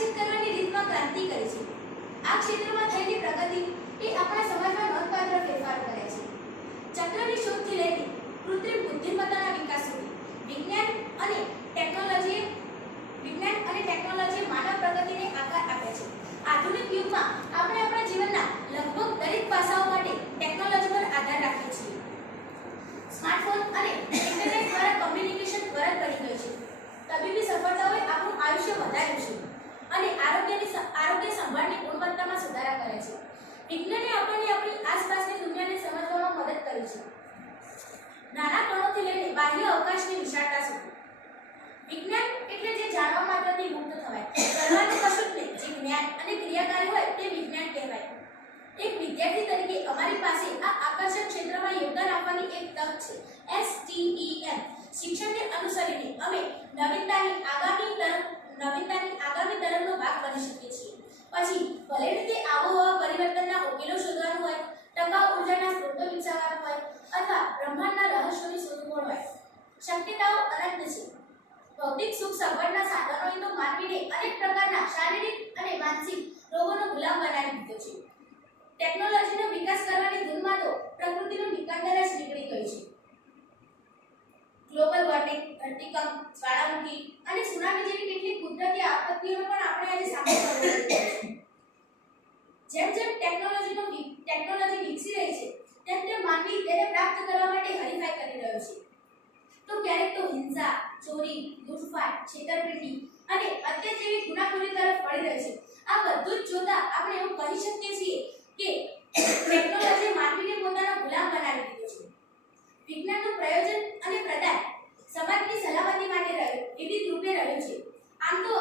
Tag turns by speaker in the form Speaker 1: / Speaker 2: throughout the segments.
Speaker 1: વાતચીત કરવાની રીતમાં ક્રાંતિ કરી છે. આ ક્ષેત્રમાં થયેલી પ્રગતિ એ આપણા સમાજમાં નોંધપાત્ર ફેરફાર કરે છે. ચક્રની શોધથી લઈને કૃત્રિમ બુદ્ધિમત્તાના વિકાસ સુધી વિજ્ઞાન અને ટેકનોલોજી વિજ્ઞાન અને ટેકનોલોજી માનવ પ્રગતિને આકાર આપે છે. આધુનિક યુગમાં આપણે આપણા જીવનના લગભગ દરેક પાસાઓ માટે ટેકનોલોજી પર આધાર રાખીએ છીએ. સ્માર્ટફોન અને ઇન્ટરનેટ દ્વારા કોમ્યુનિકેશન ત્વરત બની ગયું છે. તબીબી સફળતાઓએ આપણું આયુષ્ય વધાર્યું છે. આરોગ્યની આરોગ્ય સંભાળની ગુણવત્તામાં સુધારા કરે છે. વિજ્ઞાને આપણને આપણી આસપાસની દુનિયાને સમજવામાં મદદ કરી છે. નાના કણોથી લઈને બાહ્ય અવકાશની વિશાળતા સુધી. વિજ્ઞાન એટલે જે જાણવા માત્રથી મુક્ત થવાય, કરવાનું કશું નહીં. જે જ્ઞાન અને ક્રિયાકારી હોય તે વિજ્ઞાન કહેવાય. એક વિદ્યાર્થી તરીકે અમારી પાસે આ આકર્ષક ક્ષેત્રમાં યોગદાન આપવાની એક તક છે STEM શિક્ષણને અનુસરીને અમે નવીનતાની આગામી તરફ નવીનતાની આગામી તરફનો ભાગ બની શકીએ છીએ પછી ભલે રીતે આબોહવા પરિવર્તનના ઉકેલો શોધવાનું હોય, ટકાઉ ઉર્જાના સ્ત્રોતો વિકસાવવાનું હોય, અથવા બ્રહ્માંડના રહસ્યોની શોધખોળ હોય. શક્યતાઓ અનંત છે. ભૌતિક સુખ સગવડના સાધનોએ તો માનવીને અનેક પ્રકારના શારીરિક અને માનસિક રોગોનો ગુલામ બનાવી દીધો છે. ટેકનોલોજીનો વિકાસ કરવાની ધૂનમાં તો પ્રકૃતિનું નિકંદન જ નીકળી ગયું છે. ગ્લોબલ વોર્મિંગ, ધરતીકંપ, જ્વાળામુખી અને સુનામી જેવી કેટલીક કુદરતી આપત્તિઓનો પણ આપણે આજે સામનો કરવો પડી રહ્યો છે જેમ જેમ ટેકનોલોજીનો ટેકનોલોજી વિકસી રહી છે, તેમ તેમ માનવી તેને પ્રાપ્ત કરવા માટે હરીફાઈ કરી રહ્યો છે. તો ક્યારેક તો હિંસા, ચોરી, લૂંટફાટ, છેતરપિંડી અને અત્યાર જેવી ગુનાખોરી તરફ વળી રહ્યો છે. આ બધું જ જોતા આપણે એવું કહી શકીએ છીએ કે ટેકનોલોજી માનવીને પોતાનો ગુલામ બનાવી દીધો છે વિજ્ઞાનનું પ્રયોજન અને પ્રદાન સમાજની સલામતી માટે રહ્યું વિવિધ રૂપે રહ્યું છે આમ તો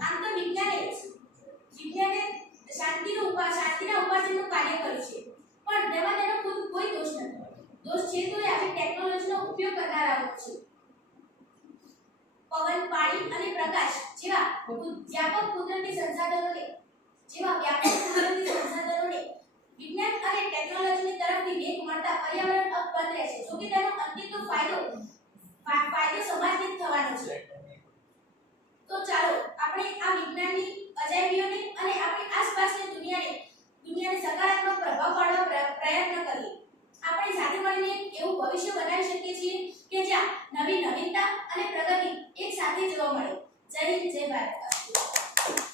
Speaker 1: આમ તો વિજ્ઞાને વિજ્ઞાને શાંતિનો ઉપા શાંતિના છે. પણ તેમાં તેનો ખુદ કોઈ દોષ નથી. દોષ છે તો એ આવી ટેકનોલોજીનો ઉપયોગ કરનારાઓ છે. પવન, પાણી અને પ્રકાશ જેવા વ્યાપક કુદરતી સંસાધનોને જેવા વ્યાપક કુદરતી સંસાધનોને વિજ્ઞાન અને ટેકનોલોજીની તરફથી વેગ મળતા પર્યાવરણ અપબંધ રહે છે. જોકે તેનો અંતિમ ફાયદો ફાયદો સમાજને થવાનો છે તો ચાલો આપણે આ વિજ્ઞાનની અજાયબીઓને અને આપણી આસપાસની દુનિયાને દુનિયાને સકારાત્મક પ્રભાવ પાડવા પ્ર- પ્રયત્ન કરીએ. આપણે સાથે મળીને એક એવું ભવિષ્ય બનાવી શકીએ છીએ કે જ્યાં નવી નવીનતા અને પ્રગતિ એક સાથે જોવા મળે. જય જય ભારત.